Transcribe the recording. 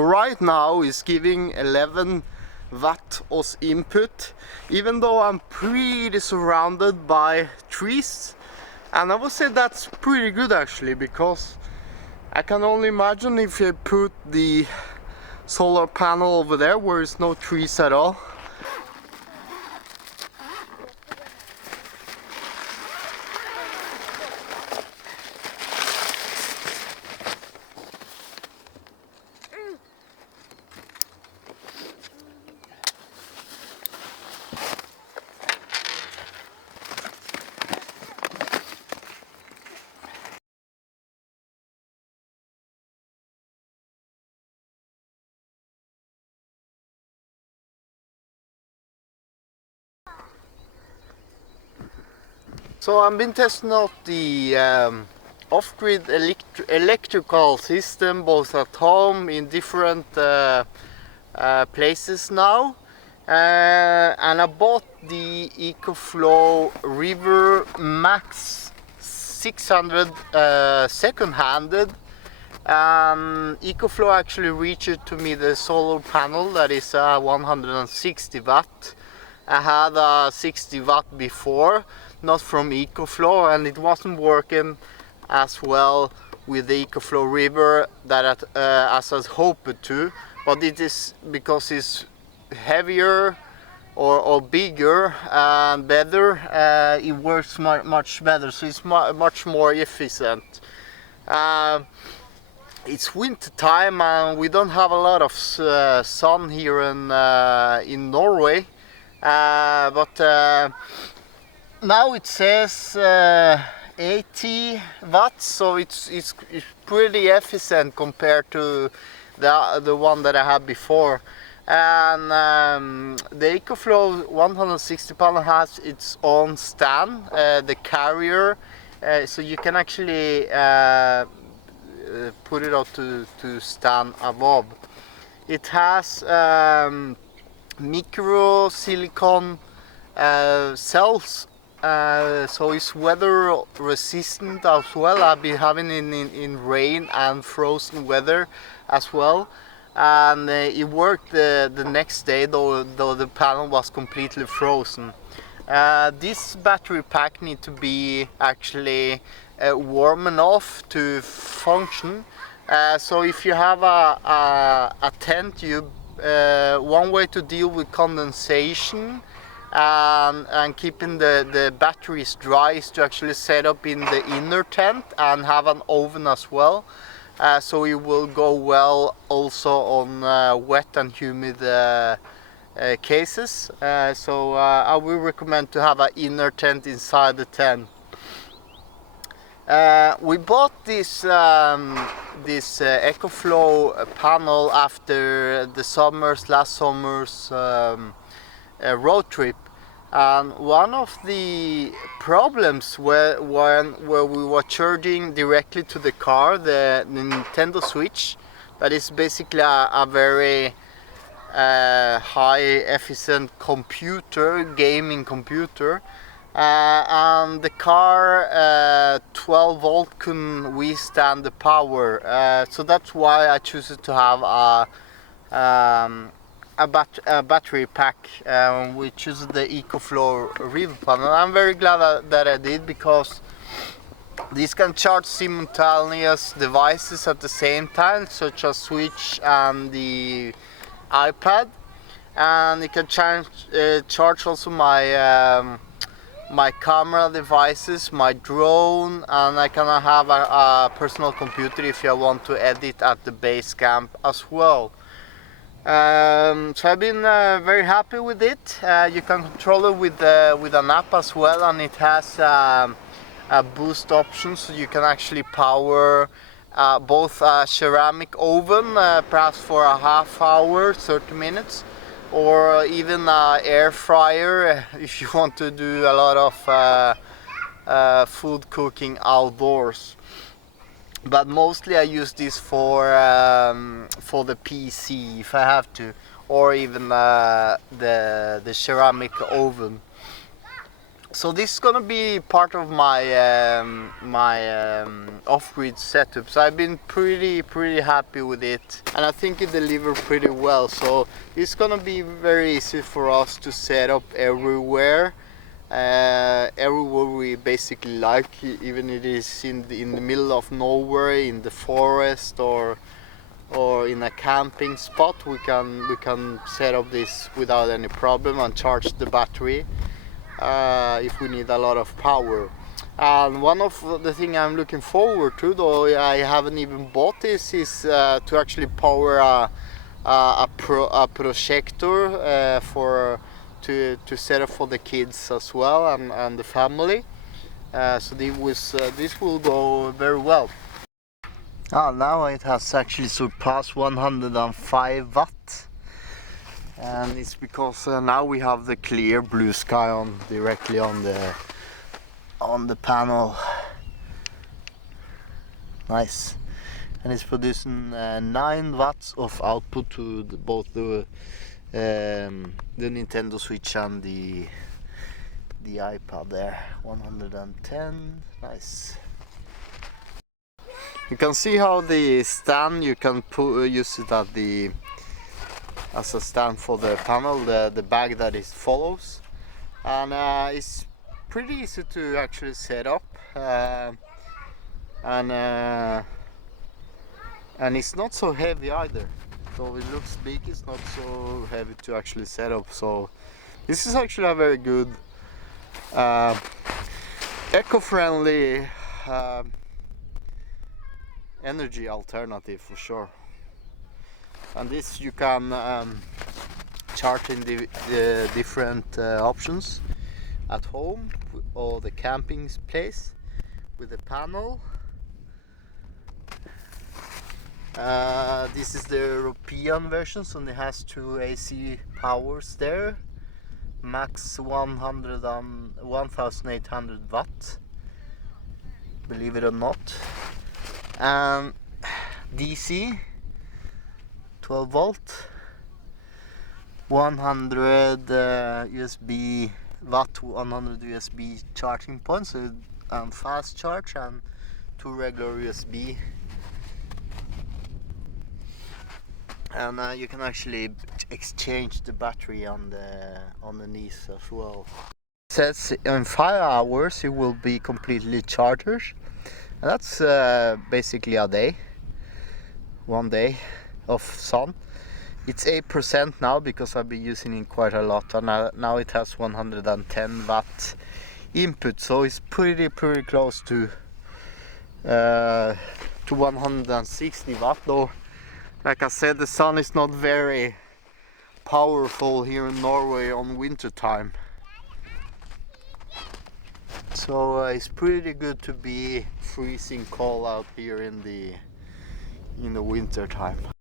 right now is giving 11 watt as input, even though I'm pretty surrounded by trees. And I would say that's pretty good actually, because I can only imagine if you put the solar panel over there where there's no trees at all. So I've been testing out the off-grid electrical system both at home in different places now, and I bought the Ecoflow River Max 600 second-handed. Ecoflow actually reached to me the solar panel that is 160 watt. I had a 60 watt before, not from Ecoflow, and it wasn't working as well with the Ecoflow River that as I hoped to. But it is because it's heavier or bigger and better, it works much better, so it's much more efficient. It's winter time and we don't have a lot of sun here in Norway, but now it says 80 watts, so it's pretty efficient compared to the one that I had before. And the Ecoflow 160 panel has its own stand, the carrier, so you can actually put it out to stand above. It has micro silicone cells, so it's weather resistant as well. I've been having it in rain and frozen weather as well, and it worked the next day, though the panel was completely frozen. This battery pack needs to be actually warm enough to function. So if you have a tent, one way to deal with condensation and keeping the batteries dry is to actually set up in the inner tent and have an oven as well. So it will go well also on wet and humid cases. So I will recommend to have an inner tent inside the tent. We bought this Ecoflow panel after the last summer's road trip, and one of the problems when we were charging directly to the car, the Nintendo Switch, that is basically a very high efficient gaming computer, and the car 12 volt couldn't withstand the power, so that's why I chose to have a battery pack, which is the Ecoflow River panel. I'm very glad that I did, because these can charge simultaneous devices at the same time, such as Switch and the iPad, and it can charge also my camera devices, my drone, and I can have a personal computer if I want to edit at the Basecamp as well. So I've been very happy with it. You can control it with an app as well, and it has a boost option, so you can actually power both a ceramic oven, perhaps for a half hour, 30 minutes, or even an air fryer if you want to do a lot of food cooking outdoors. But mostly I use this for the PC if I have to, or even the ceramic oven. So this is gonna be part of my off-grid setup. So I've been pretty happy with it, and I think it delivered pretty well. So it's gonna be very easy for us to set up everywhere. Everywhere we basically like, even it is in the middle of nowhere, in the forest, or in a camping spot, we can set up this without any problem and charge the battery if we need a lot of power. And one of the things I'm looking forward to, though I haven't even bought this, is to actually power a projector to set up for the kids as well, and the family. So this will go very well. Now it has actually surpassed 105 watt, and it's because now we have the clear blue sky directly on the panel. Nice. And it's producing 9 watts of output to both the Nintendo Switch and the iPad there. 110. Nice. You can see how the stand, you can use it as a stand for the panel, the bag that it follows, and it's pretty easy to actually set up, and it's not so heavy either. So it looks big, it's not so heavy to actually set up. So this is actually a very good eco-friendly energy alternative for sure. And this you can charge in the different options at home or the camping place with the panel. This is the European version, so it has 2 AC powers there, max 1800 watt, believe it or not. DC 12 volt, 100 USB watt, 100 USB charging points, so fast charge, and 2 regular USB. And you can actually exchange the battery underneath as well. It says in 5 hours it will be completely charged. And that's basically a day, 1 day of sun. It's 8% now because I've been using it quite a lot, and now it has 110 watt input, so it's pretty close to 160 watt. Though, like I said, the sun is not very powerful here in Norway on winter time. So it's pretty good to be freezing cold out here in the winter time.